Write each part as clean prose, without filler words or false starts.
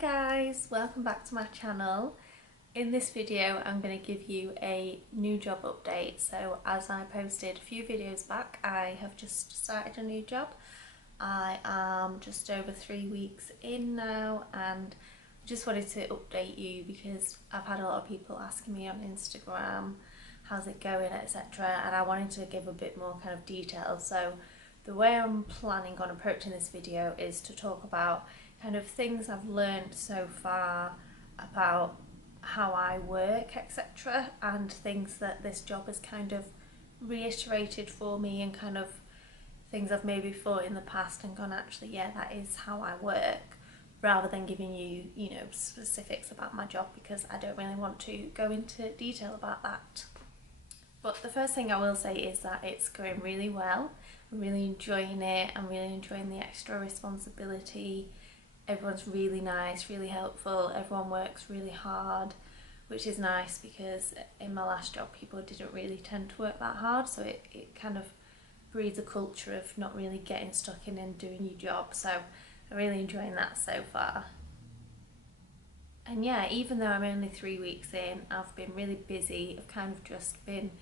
guys, welcome back to my channel. In this video I'm going to give you a new job update. So as I posted a few videos back, I have just started a new job. I am just over 3 weeks in now and I just wanted to update you because I've had a lot of people asking me on Instagram how's it going, etc., and I wanted to give a bit more kind of detail. So the way I'm planning on approaching this video is to talk about kind of things I've learned so far about how I work, etc., and things that this job has kind of reiterated for me, and kind of things I've maybe thought in the past and gone, actually, yeah, that is how I work, rather than giving you, specifics about my job, because I don't really want to go into detail about that. But the first thing I will say is that it's going really well. I'm really enjoying it. I'm really enjoying the extra responsibility. Everyone's really nice, really helpful. Everyone works really hard, which is nice because in my last job people didn't really tend to work that hard. So it kind of breeds a culture of not really getting stuck in and doing your job. So I'm really enjoying that so far. And yeah, even though I'm only 3 weeks in, I've been really busy. I've kind of just been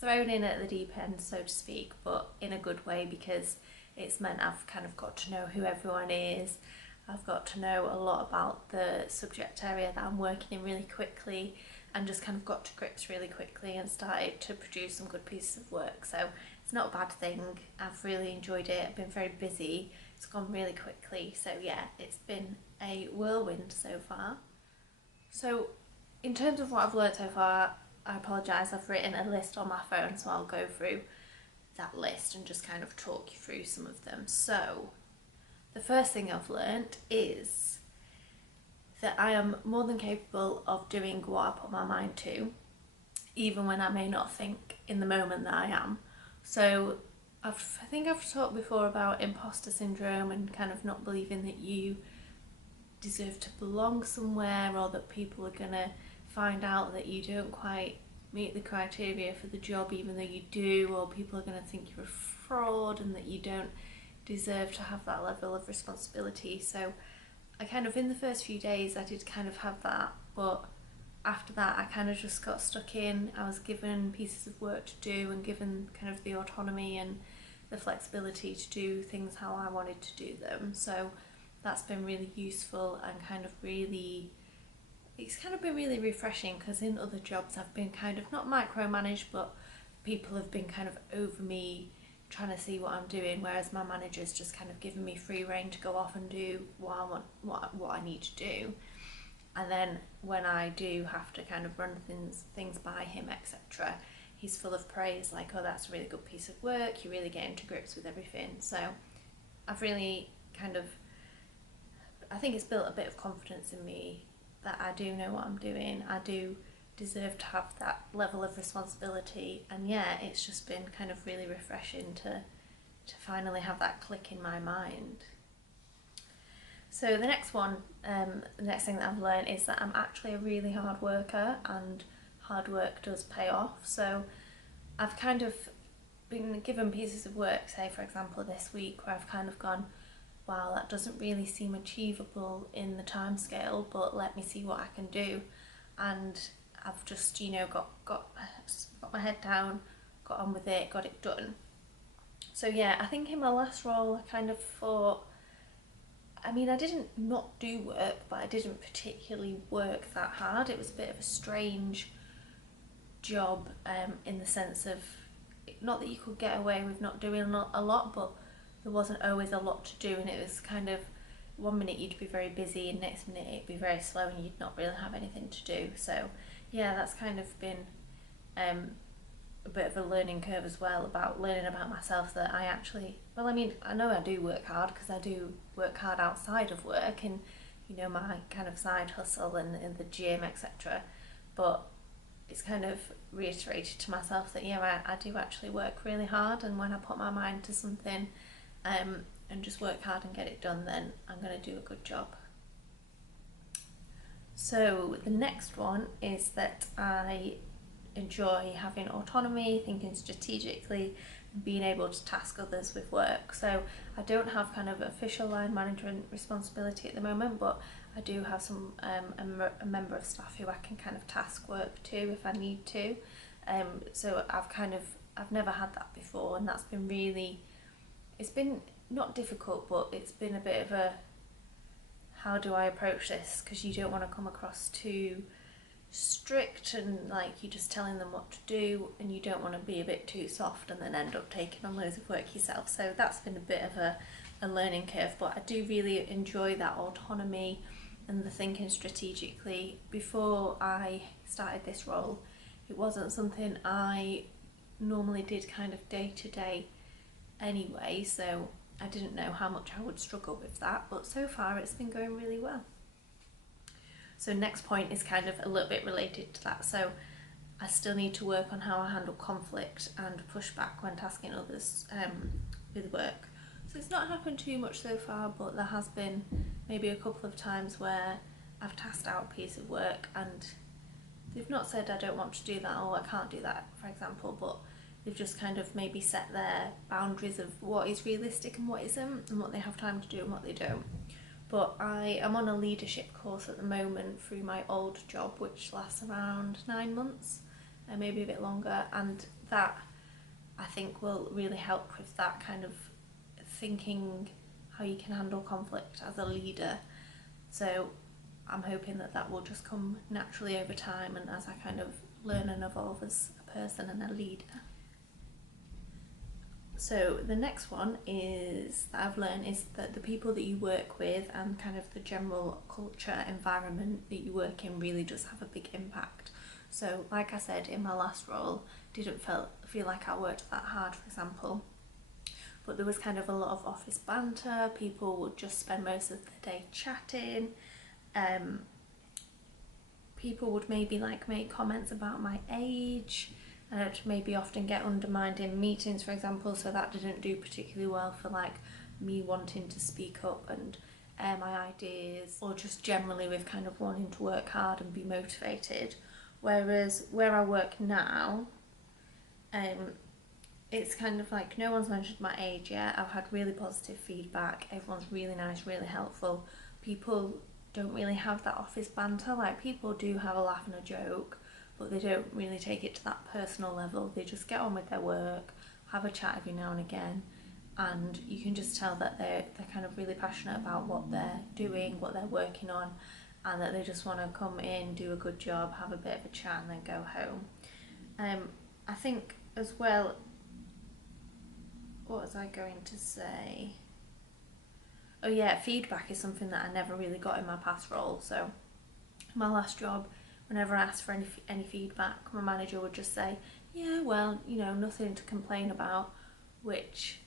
thrown in at the deep end, so to speak, but in a good way, because it's meant I've kind of got to know who everyone is. I've got to know a lot about the subject area that I'm working in really quickly, and just kind of got to grips really quickly and started to produce some good pieces of work. So it's not a bad thing. I've really enjoyed it. I've been very busy. It's gone really quickly. So yeah, it's been a whirlwind so far. So in terms of what I've learned so far, I apologise, I've written a list on my phone, so I'll go through that list and just kind of talk you through some of them. So the first thing I've learned is that I am more than capable of doing what I put my mind to, even when I may not think in the moment that I am. So I think I've talked before about imposter syndrome and kind of not believing that you deserve to belong somewhere, or that people are gonna find out that you don't quite meet the criteria for the job even though you do, or people are gonna think you're a fraud and that you don't deserve to have that level of responsibility. So I kind of, in the first few days I did kind of have that, but after that I kind of just got stuck in. I was given pieces of work to do and given kind of the autonomy and the flexibility to do things how I wanted to do them. So that's been really useful and kind of really, it's kind of been really refreshing, because in other jobs I've been kind of not micromanaged, but people have been kind of over me trying to see what I'm doing, whereas my manager's just kind of given me free rein to go off and do what I want, what I need to do. And then when I do have to kind of run things by him, etc., he's full of praise, like, oh, that's a really good piece of work, you're really getting to grips with everything. So I've really kind of, I think it's built a bit of confidence in me that I do know what I'm doing. I do deserve to have that level of responsibility, and yeah, it's just been kind of really refreshing to finally have that click in my mind. So the next thing that I've learned is that I'm actually a really hard worker, and hard work does pay off. So I've kind of been given pieces of work, say for example this week, where I've kind of gone, wow, that doesn't really seem achievable in the time scale, but let me see what I can do. And I've just, got my head down, got on with it, got it done. So yeah, I think in my last role I kind of thought, I mean, I didn't not do work, but I didn't particularly work that hard. It was a bit of a strange job, in the sense of, not that you could get away with not doing a lot, but there wasn't always a lot to do, and it was kind of, one minute you'd be very busy and next minute it'd be very slow and you'd not really have anything to do. So yeah, that's kind of been a bit of a learning curve as well, about learning about myself, that I actually, well, I mean, I know I do work hard, because I do work hard outside of work and my kind of side hustle and the gym, etc., but it's kind of reiterated to myself that yeah, I do actually work really hard, and when I put my mind to something and just work hard and get it done, then I'm going to do a good job. So the next one is that I enjoy having autonomy, thinking strategically, and being able to task others with work. So I don't have kind of official line management responsibility at the moment, but I do have a member of staff who I can kind of task work to if I need to. So I've never had that before, and that's been really, it's been not difficult, but it's been a bit of a, how do I approach this? Because you don't want to come across too strict and like you're just telling them what to do, and you don't want to be a bit too soft and then end up taking on loads of work yourself. So that's been a bit of a learning curve, but I do really enjoy that autonomy and the thinking strategically. Before I started this role, it wasn't something I normally did kind of day to day anyway, so I didn't know how much I would struggle with that, but so far it's been going really well. So next point is kind of a little bit related to that. So I still need to work on how I handle conflict and pushback when tasking others with work. So it's not happened too much so far, but there has been maybe a couple of times where I've tasked out a piece of work and they've not said I don't want to do that or I can't do that, for example, but they've just kind of maybe set their boundaries of what is realistic and what isn't, and what they have time to do and what they don't. But I am on a leadership course at the moment through my old job, which lasts around 9 months, and maybe a bit longer, and that I think will really help with that kind of thinking how you can handle conflict as a leader. So I'm hoping that that will just come naturally over time and as I kind of learn and evolve as a person and a leader. So the next one is that I've learned is that the people that you work with and kind of the general culture environment that you work in really does have a big impact. So like I said, in my last role, didn't feel like I worked that hard, for example, but there was kind of a lot of office banter. People would just spend most of the day chatting. People would maybe like make comments about my age, and I'd maybe often get undermined in meetings, for example, so that didn't do particularly well for like me wanting to speak up and air my ideas, or just generally with kind of wanting to work hard and be motivated. Whereas where I work now, it's kind of like no one's mentioned my age yet. I've had really positive feedback. Everyone's really nice, really helpful. People don't really have that office banter. Like, people do have a laugh and a joke, but they don't really take it to that personal level. They just get on with their work, have a chat every now and again, and you can just tell that they're kind of really passionate about what they're doing, what they're working on, and that they just want to come in, do a good job, have a bit of a chat, and then go home. I think as well, what was I going to say? Oh yeah, feedback is something that I never really got in my past role. So my last job, whenever I asked for any feedback, my manager would just say, yeah, well, you know, nothing to complain about, which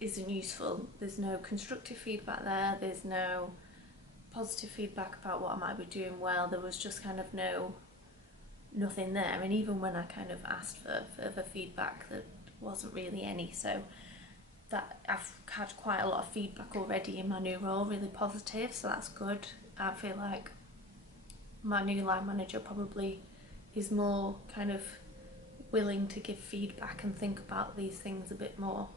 isn't useful. There's no constructive feedback there, there's no positive feedback about what I might be doing well. There was just kind of nothing there, and even when I kind of asked for further feedback, there wasn't really any. So that I've had quite a lot of feedback already in my new role, really positive, so that's good. I feel like my new line manager probably is more kind of willing to give feedback and think about these things a bit more.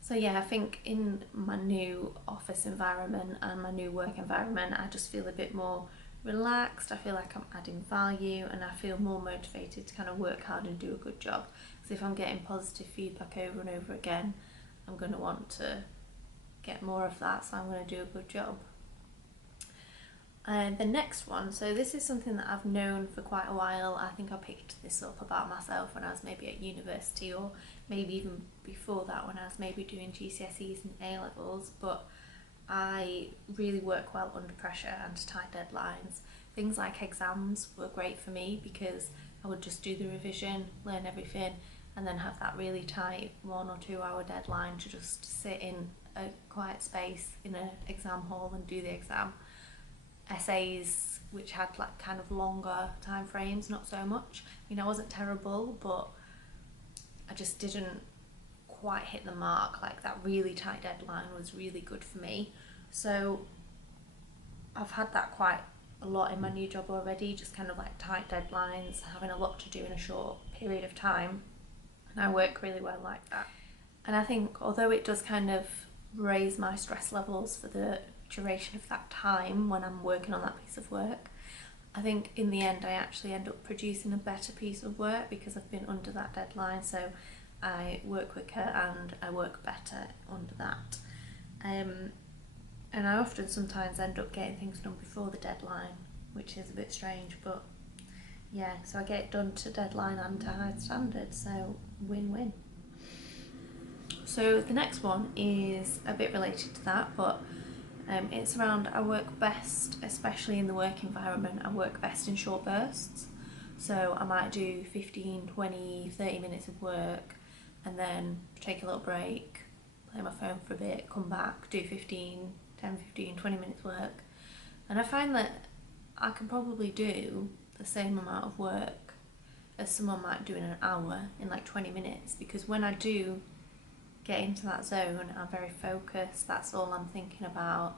So yeah, I think in my new office environment and my new work environment, I just feel a bit more relaxed. I feel like I'm adding value, and I feel more motivated to kind of work hard and do a good job. Because if I'm getting positive feedback over and over again, I'm going to want to get more of that, so I'm going to do a good job. And the next one, so this is something that I've known for quite a while. I think I picked this up about myself when I was maybe at university, or maybe even before that when I was maybe doing GCSEs and A-levels, but I really work well under pressure and tight deadlines. Things like exams were great for me because I would just do the revision, learn everything, and then have that really tight 1 or 2 hour deadline to just sit in a quiet space in an exam hall and do the exam. Essays, which had like kind of longer time frames, not so much. I mean, I wasn't terrible, but I just didn't quite hit the mark. Like, that really tight deadline was really good for me. So I've had that quite a lot in my new job already, just kind of like tight deadlines, having a lot to do in a short period of time, and I work really well like that. And I think although it does kind of raise my stress levels for the duration of that time when I'm working on that piece of work. I think in the end I actually end up producing a better piece of work because I've been under that deadline, so I work quicker and I work better under that. And I often sometimes end up getting things done before the deadline, which is a bit strange, but yeah, so I get it done to deadline and to high standards, so win-win. So the next one is a bit related to that, but it's around I work best, especially in the work environment, I work best in short bursts. So I might do 15, 20, 30 minutes of work and then take a little break, play my phone for a bit, come back, do 10, 15, 20 minutes work. And I find that I can probably do the same amount of work as someone might do in an hour in like 20 minutes, because when I do get into that zone, I'm very focused, that's all I'm thinking about.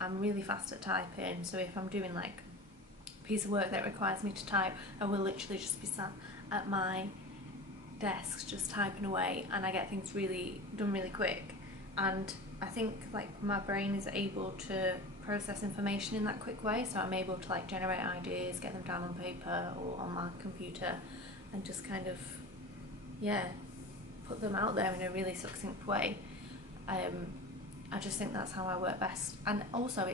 I'm really fast at typing, so if I'm doing like a piece of work that requires me to type, I will literally just be sat at my desk just typing away, and I get things done really quick. And I think like my brain is able to process information in that quick way, so I'm able to like generate ideas, get them down on paper or on my computer, and just kind of put them out there in a really succinct way. I just think that's how I work best, and also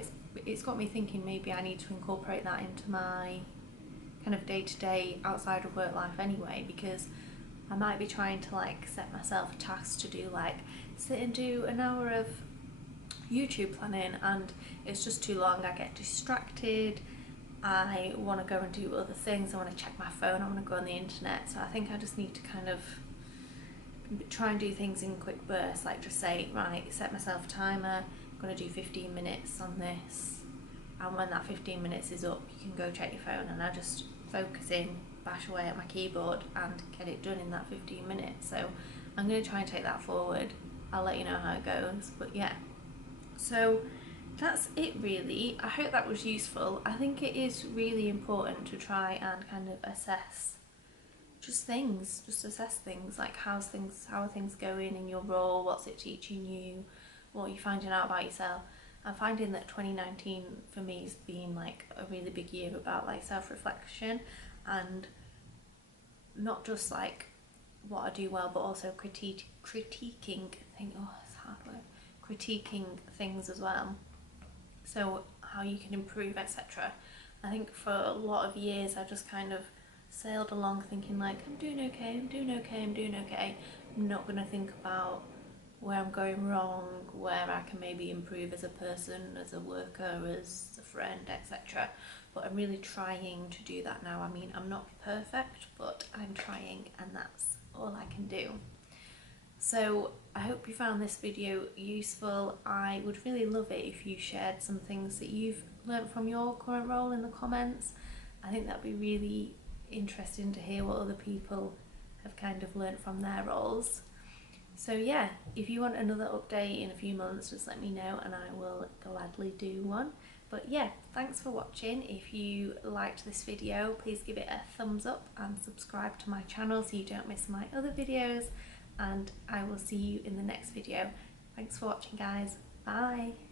it's got me thinking maybe I need to incorporate that into my kind of day-to-day outside of work life anyway, because I might be trying to like set myself a task to do, like sit and do an hour of YouTube planning, and it's just too long, I get distracted, I want to go and do other things, I want to check my phone, I want to go on the internet. So I think I just need to kind of try and do things in quick bursts, like just say, right, set myself a timer, I'm going to do 15 minutes on this, and when that 15 minutes is up you can go check your phone, and I just focus in, bash away at my keyboard and get it done in that 15 minutes. So I'm going to try and take that forward. I'll let you know how it goes, but yeah. So that's it really. I hope that was useful. I think it is really important to try and kind of assess assess things, like how are things going in your role, what's it teaching you, what are you finding out about yourself. I'm finding that 2019 for me has been like a really big year about like self-reflection, and not just like what I do well, but also critiquing things as well, so how you can improve, etc. I think for a lot of years I just kind of sailed along thinking like I'm doing okay, I'm not going to think about where I'm going wrong, where I can maybe improve as a person, as a worker, as a friend, etc. But I'm really trying to do that now. I mean, I'm not perfect, but I'm trying, and that's all I can do. So I hope you found this video useful. I would really love it if you shared some things that you've learnt from your current role in the comments. I think that'd be really interesting to hear what other people have kind of learnt from their roles. So yeah, if you want another update in a few months, just let me know and I will gladly do one. But yeah, thanks for watching. If you liked this video, please give it a thumbs up and subscribe to my channel so you don't miss my other videos, and I will see you in the next video. Thanks for watching guys, bye!